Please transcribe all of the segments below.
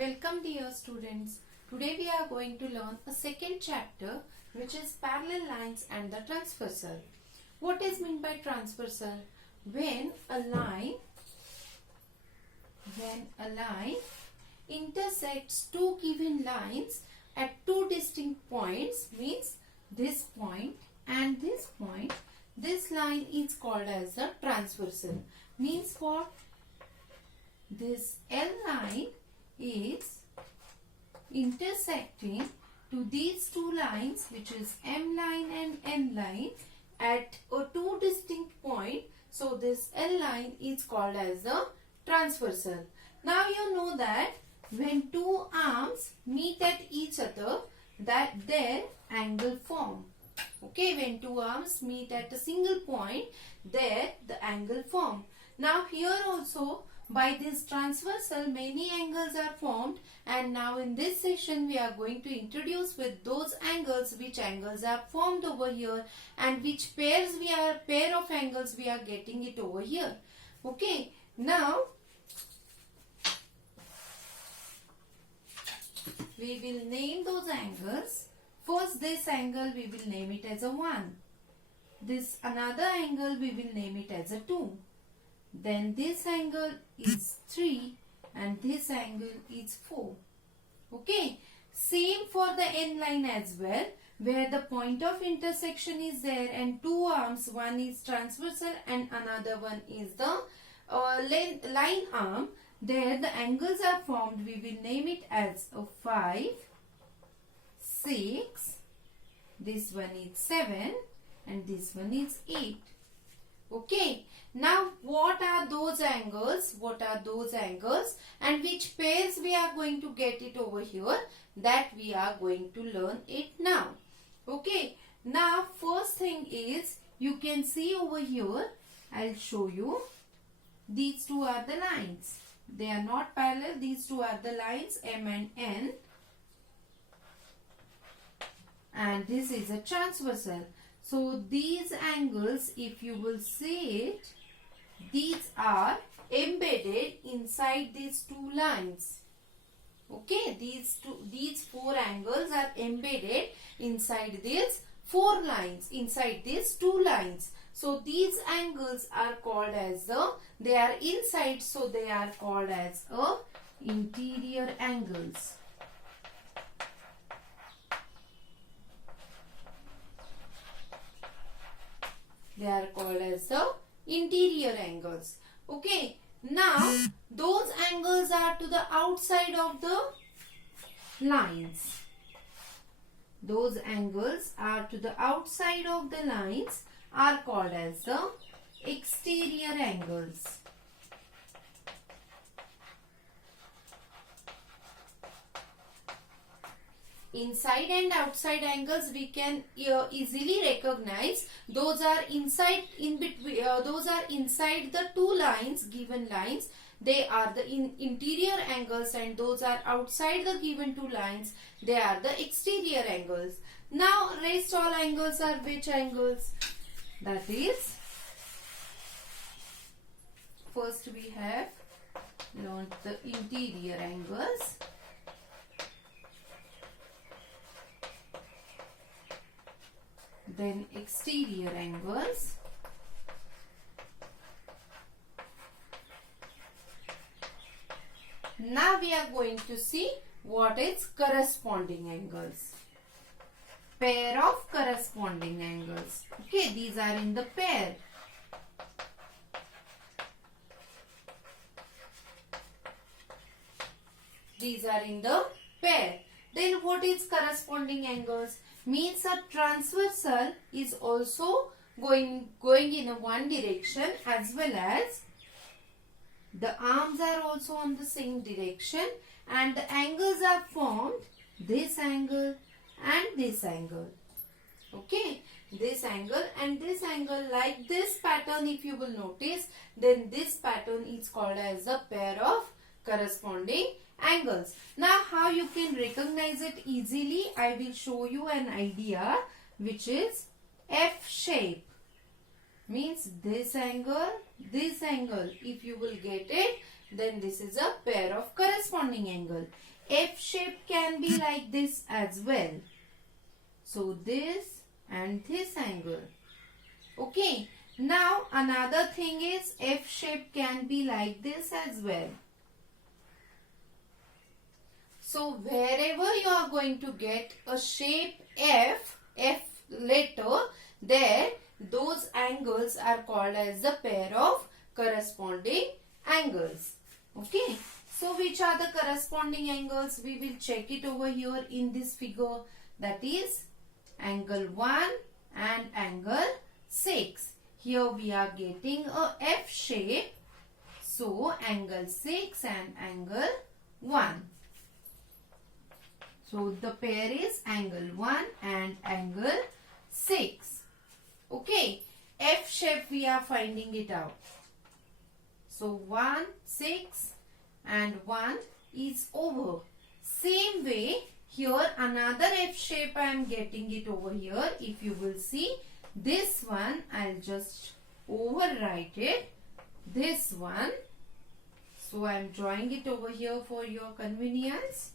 Welcome dear students. Today we are going to learn a second chapter which is parallel lines and the transversal. What is meant by transversal? When a line intersects two given lines at two distinct points, means this point and this point, this line is called as the transversal. Means what? This L line is intersecting to these two lines, which is M line and N line, at a two distinct point. So this L line is called as the transversal. Now you know that when two arms meet at each other, that their angle form. Okay, when two arms meet at a single point, there the angle form. Now here also, by this transversal, many angles are formed, and now in this session we are going to introduce with those angles, which angles are formed over here and which pair of angles we are getting it over here. Okay, now we will name those angles. First, this angle we will name it as a 1. This another angle we will name it as a 2. Then this angle is 3 and this angle is 4. Okay. Same for the N line as well, where the point of intersection is there and two arms, one is transversal and another one is the line arm. There the angles are formed. We will name it as a 5, 6, this one is 7 and this one is 8. Okay. Now what are those angles? What are those angles and which pairs we are going to get it over here? That we are going to learn it now. Okay. Now first thing is, you can see over here, I'll show you. These two are the lines. They are not parallel. These two are the lines M and N. And this is a transversal. So these angles, if you will see it, these are embedded inside these two lines. Okay, these four angles are embedded inside these four lines, inside these two lines. So these angles are called as they are inside, so they are called as interior angles. They are called as the interior angles. Okay. Now, those angles are to the outside of the lines. Those angles are to the outside of the lines are called as the exterior angles. Inside and outside angles we can easily recognize. Those are inside those are inside the two lines, given lines. They are the interior angles, and those are outside the given two lines. They are the exterior angles. Now rest all angles are which angles? That is, first we have learned the interior angles. Then exterior angles. Now we are going to see what is corresponding angles. Pair of corresponding angles. Okay, these are in the pair. These are in the pair. Then what is corresponding angles? Means a transversal is also going in a one direction, as well as the arms are also on the same direction, and the angles are formed, this angle and this angle. Okay, this angle and this angle, like this pattern if you will notice, then this pattern is called as a pair of corresponding angles. Now how you can recognize it easily, I will show you an idea, which is F shape. Means this angle, if you will get it, then this is a pair of corresponding angle. F shape can be like this as well. So this and this angle. Okay. Now another thing is F shape can be like this as well. So wherever you are going to get a shape F letter, there those angles are called as the pair of corresponding angles. Okay. So which are the corresponding angles? We will check it over here in this figure. That is angle 1 and angle 6. Here we are getting a F shape. So angle 6 and angle 1. So the pair is angle 1 and angle 6. Okay. F shape we are finding it out. So 1, 6 and 1 is over. Same way here another F shape I am getting it over here. If you will see this one, I'll just overwrite it. This one. So I am drawing it over here for your convenience.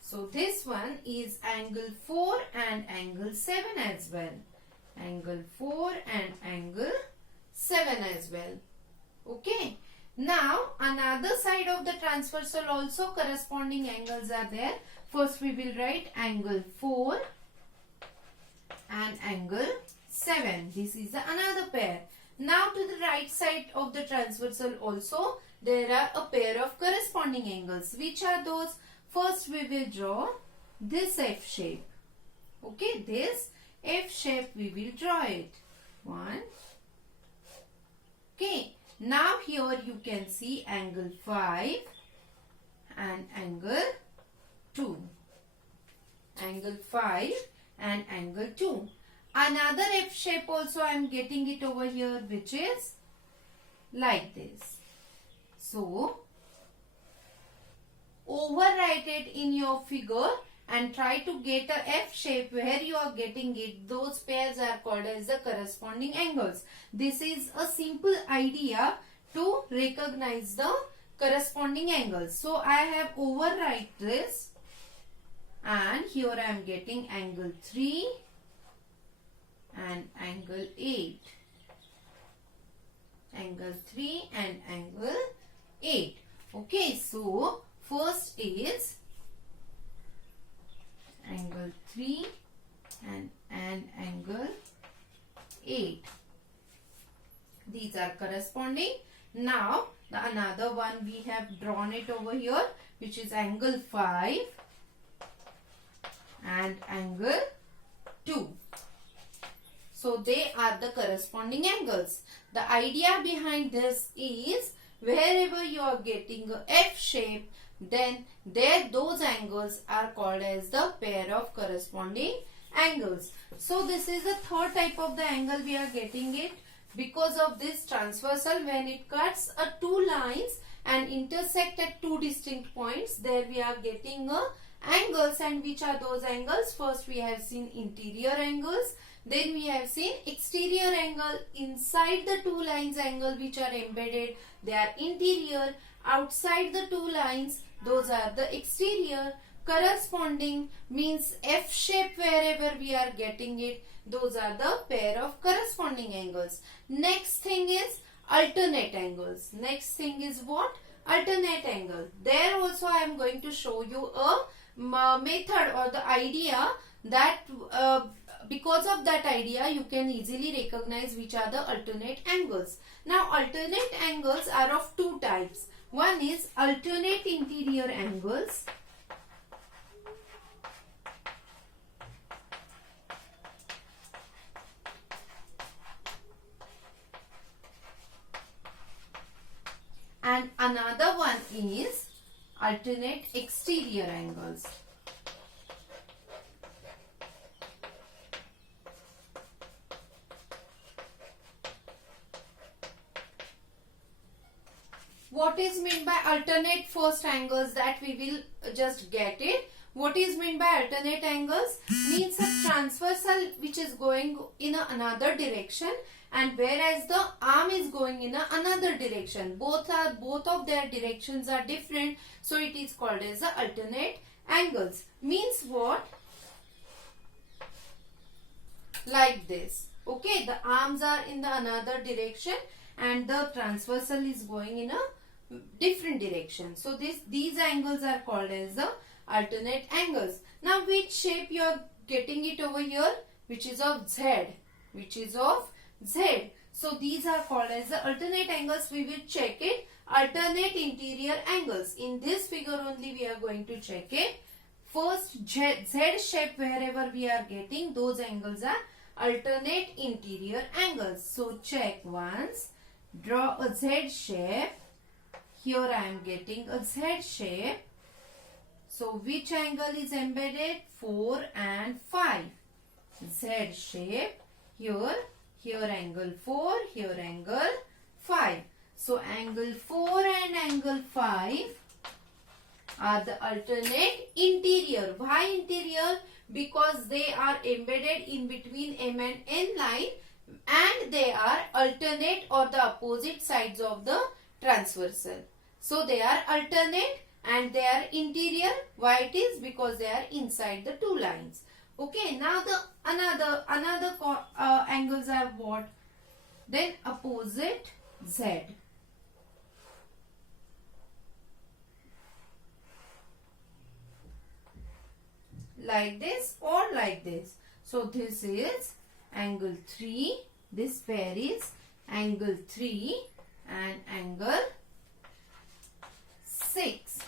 So this one is angle 4 and angle 7 as well. Angle 4 and angle 7 as well. Okay. Now another side of the transversal also corresponding angles are there. First we will write angle 4 and angle 7. This is another pair. Now to the right side of the transversal also there are a pair of corresponding angles. Which are those? First we will draw this F shape. Okay, this F shape we will draw it. 1. Okay. Now here you can see angle 5 and angle 2. Angle 5 and angle 2. Another F shape also I am getting it over here, which is like this. So overwrite it in your figure and try to get a F shape. Where you are getting it, those pairs are called as the corresponding angles. This is a simple idea to recognize the corresponding angles. So I have overwrite this and here I am getting angle 3 and angle 8. Angle 3 and angle 8. Okay, so first is angle 3 and angle 8. These are corresponding. Now the another one we have drawn it over here, which is angle 5 and angle 2. So they are the corresponding angles. The idea behind this is wherever you are getting a F shape, then there those angles are called as the pair of corresponding angles. So this is the third type of the angle we are getting it. Because of this transversal, when it cuts two lines and intersect at two distinct points, there we are getting angles. And which are those angles? First we have seen interior angles. Then we have seen exterior angle. Inside the two lines angle which are embedded, they are interior. Outside the two lines, those are the exterior. Corresponding means F shape wherever we are getting it, those are the pair of corresponding angles. Next thing is alternate angles. Next thing is what? Alternate angle. There also I am going to show you a method or the idea that because of that idea you can easily recognize which are the alternate angles. Now alternate angles are of two types. One is alternate interior angles. And another one is alternate exterior angles. What is meant by alternate first angles, that we will just get it. What is meant by alternate angles? Means a transversal which is going in another direction and whereas the arm is going in another direction. Both of their directions are different, so it is called as the alternate angles. Means what? Like this. Okay, the arms are in the another direction and the transversal is going in a different direction. So these angles are called as the alternate angles. Now which shape you are getting it over here? Which is of Z. Which is of Z. So these are called as the alternate angles. We will check it. Alternate interior angles. In this figure only we are going to check it. First Z shape, wherever we are getting, those angles are alternate interior angles. So check once. Draw a Z shape. Here I am getting a Z shape. So which angle is embedded? 4 and 5. Z shape. Here angle 4, here angle 5. So angle 4 and angle 5 are the alternate interior. Why interior? Because they are embedded in between M and N line and they are alternate or the opposite sides of the transversal. So they are alternate and they are interior. Why it is? Because they are inside the two lines. Okay, now the another angles are what? Then opposite Z. Like this or like this. So this is angle 3. This pair is angle 3 and angle 6.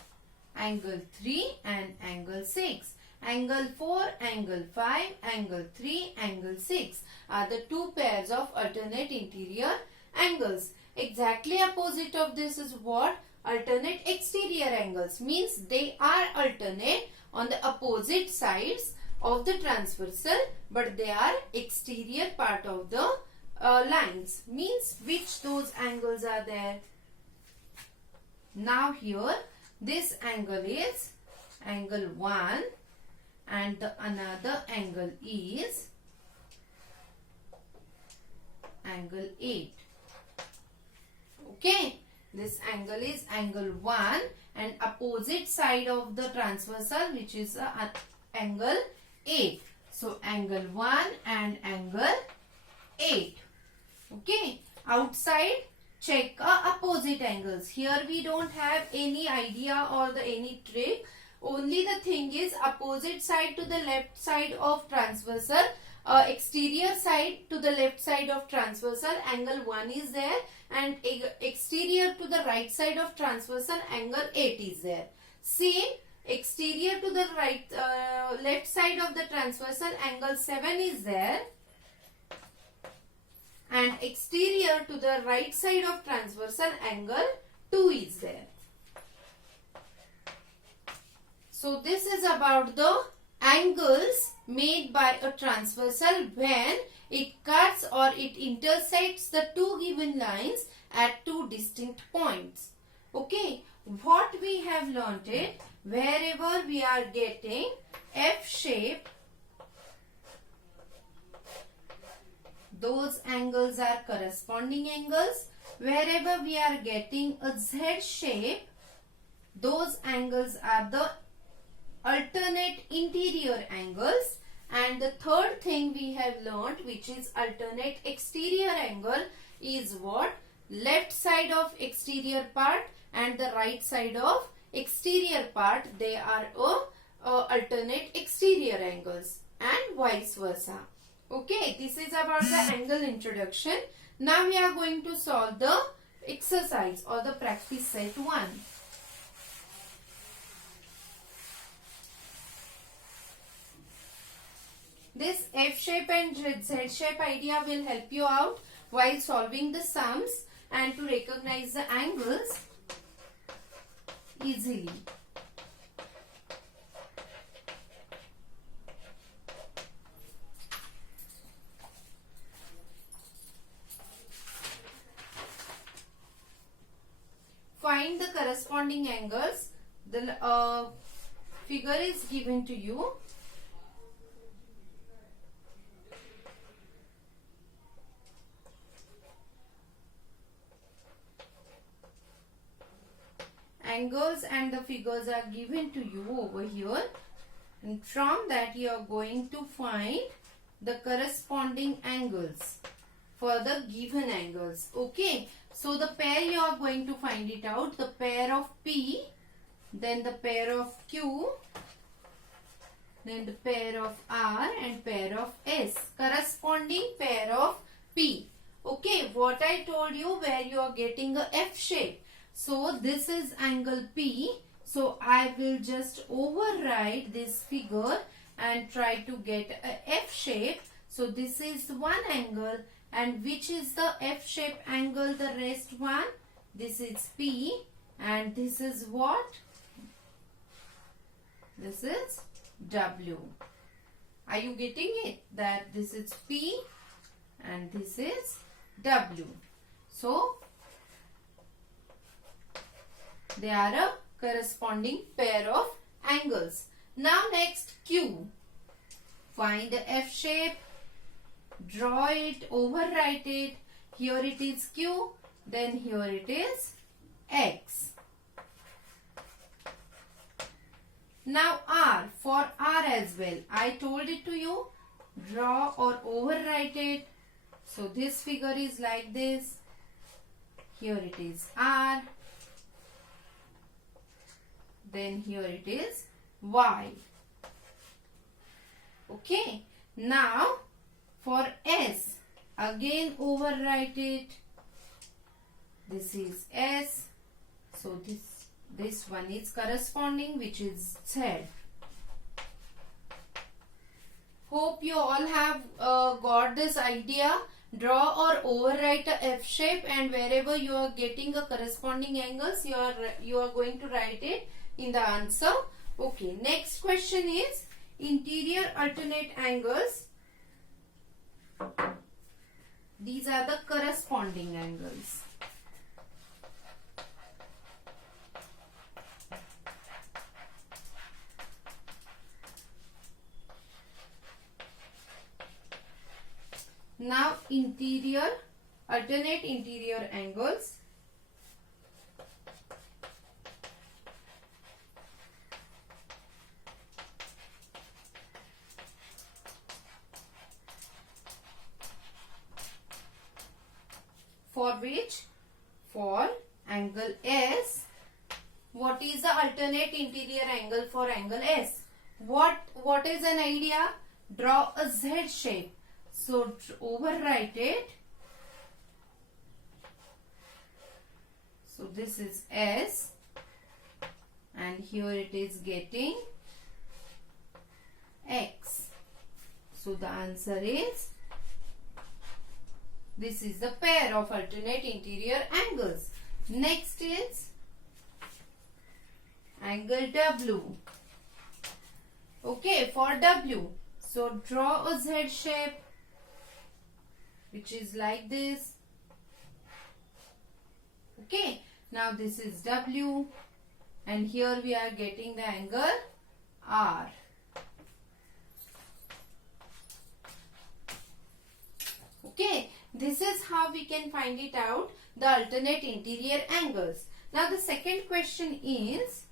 Angle 3 and angle 6. Angle 4, angle 5, angle 3, angle 6 are the two pairs of alternate interior angles. Exactly opposite of this is what? Alternate exterior angles. Means they are alternate on the opposite sides of the transversal, but they are exterior part of the lines. Means which those angles are there? Now here this angle is angle 1 and the another angle is angle 8. Okay, this angle is angle 1 and opposite side of the transversal, which is angle 8. So angle 1 and angle 8. Okay, outside check opposite angles. Here we don't have any idea or any trick. Only the thing is opposite side to the left side of transversal, exterior side to the left side of transversal, angle 1 is there, and exterior to the right side of transversal, angle 8 is there. Same exterior to the left side of the transversal, angle 7 is there, and exterior to the right side of transversal, angle 2 is there. So this is about the angles made by a transversal when it cuts or it intersects the two given lines at two distinct points. Okay, what we have learnt it, wherever we are getting F shape, those angles are corresponding angles. Wherever we are getting a Z shape, those angles are the alternate interior angles. And the third thing we have learnt, which is alternate exterior angle, is what? Left side of exterior part and the right side of exterior part, they are alternate exterior angles, and vice versa. Okay, this is about the angle introduction. Now we are going to solve the exercise or the practice set 1. This F shape and Z shape idea will help you out while solving the sums and to recognize the angles easily. Find the corresponding angles. The figure is given to you. angles and the figures are given to you over here, and from that you are going to find the corresponding angles for the given angles. Okay, so the pair you are going to find it out, the pair of P, then the pair of Q, then the pair of R and pair of S, corresponding pair of P. Okay, what I told you, where you are getting a F shape. So this is angle P. So I will just overwrite this figure and try to get a F shape. So this is one angle, and which is the F shape angle, the rest one? This is P, and this is what? This is W. Are you getting it? That this is P and this is W. So they are a corresponding pair of angles. Now next Q. Find the F shape, draw it, overwrite it. Here it is Q, then here it is X. Now R, for R as well, I told it to you, draw or overwrite it. So this figure is like this. Here it is R. Then here it is Y. Okay. Now for S, again overwrite it. This is S. So this one is corresponding, which is Z. Hope you all have got this idea. Draw or overwrite a F shape, and wherever you are getting a corresponding angles, you are going to write it in the answer. Okay, next question is interior alternate angles. These are the corresponding angles. Now alternate interior angles. For which? For angle S. What is the alternate interior angle for angle S? What is an idea? Draw a Z shape. So overwrite it. So this is S, and here it is getting X. So the answer is, this is the pair of alternate interior angles. Next is angle W. Okay, for W, so draw a Z shape, which is like this. Okay, now this is W, and here we are getting the angle R. Okay, this is how we can find it out, the alternate interior angles. Now the second question is,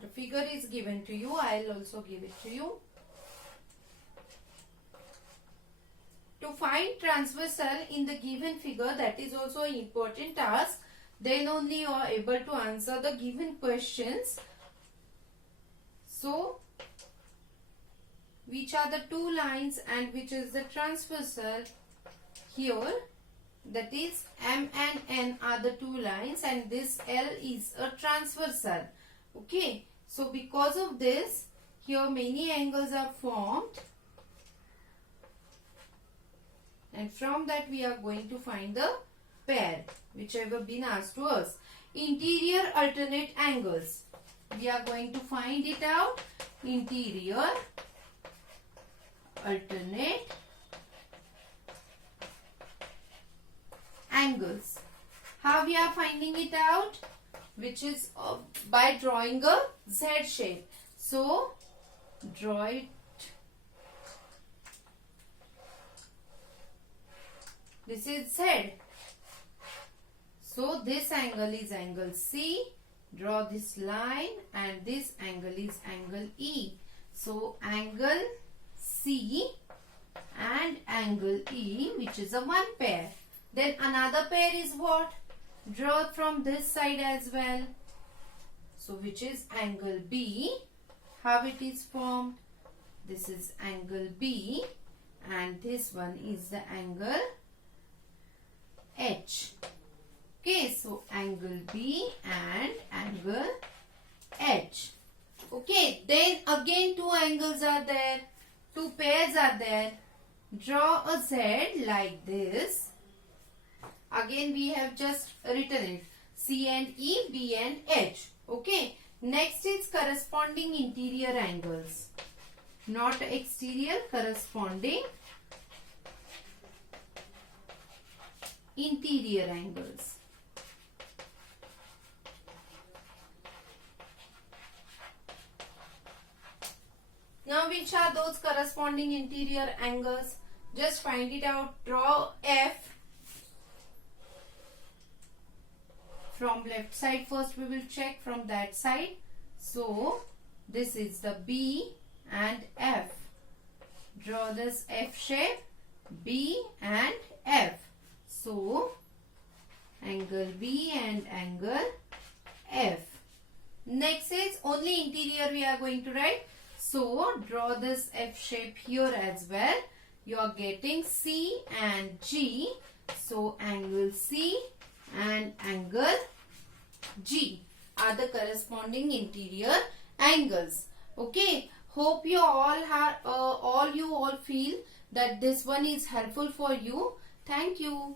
the figure is given to you. I'll also give it to you. To find transversal in the given figure, that is also an important task. Then only you are able to answer the given questions. So, which are the two lines and which is the transversal? Here, that is M and N are the two lines, and this L is a transversal. Okay, so because of this, here many angles are formed. And from that we are going to find the pair, whichever been asked to us. Interior alternate angles. We are going to find it out. Interior alternate angles. How we are finding it out? which is by drawing a Z shape. So draw it. This is Z. So this angle is angle C. Draw this line and this angle is angle E. So angle C and angle E, which is a one pair. Then another pair is what? Draw from this side as well. So which is angle B. How it is formed? This is angle B and this one is the angle H. Okay, so angle B and angle H. Okay, then again two angles are there. Two pairs are there. Draw a Z like this. Again we have just written it. C and E, B and H. Okay. Next is corresponding interior angles. Not exterior, corresponding interior angles. Now which are those corresponding interior angles? Just find it out. Draw F. From left side first we will check from that side. So this is the B and F. Draw this F shape, B and F. So angle B and angle F. Next is only interior we are going to write. So draw this F shape here as well. You are getting C and G. So angle C and angle G are the corresponding interior angles. Okay. Hope you all feel that this one is helpful for you. Thank you.